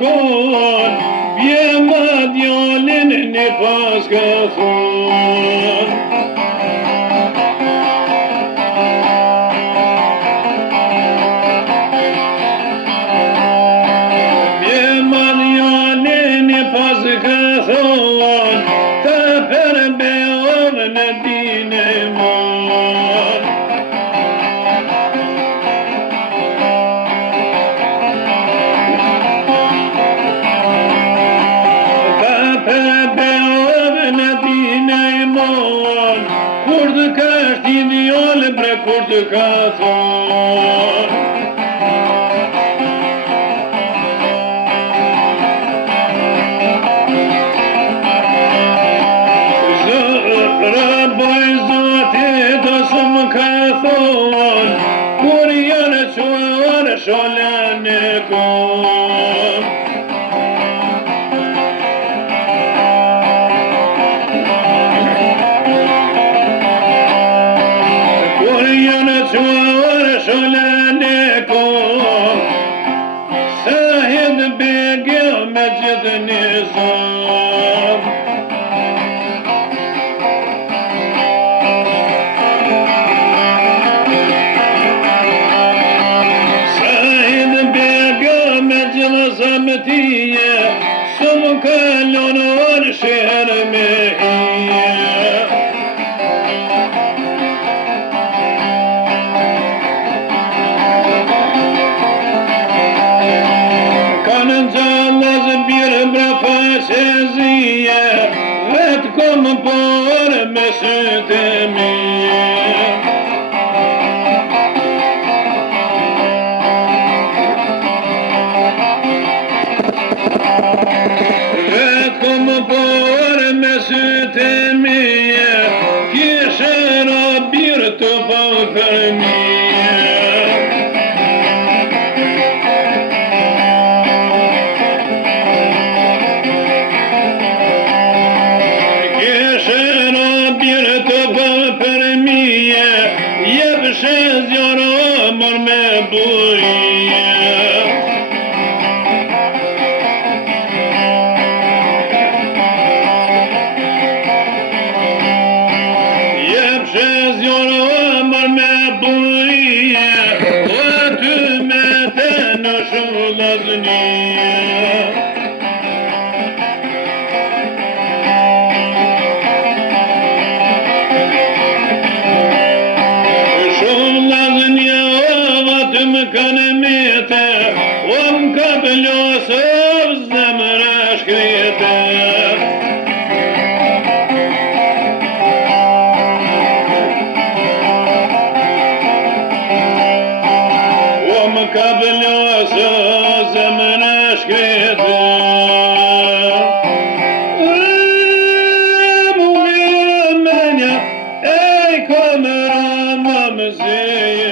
kon, bje ma djallin një pas ka thon. Bje ma djallin një pas ka thon, ta përbeon në dine mon. Kur të ka shtini ole bre kur të ka thon. Rabaj Zoti të së më ka thon, kur janë quar sholan e kon. Sholan e kon, Sahid Bege me gjithë një zon. Sahid Bege me gjithë zamëtije, së më kalon orë shërë me hije. Vetë kom por me sytë e mije. Vetë kom por me sytë e mije, kishe rabir të për mije. Ey kamera mamzeye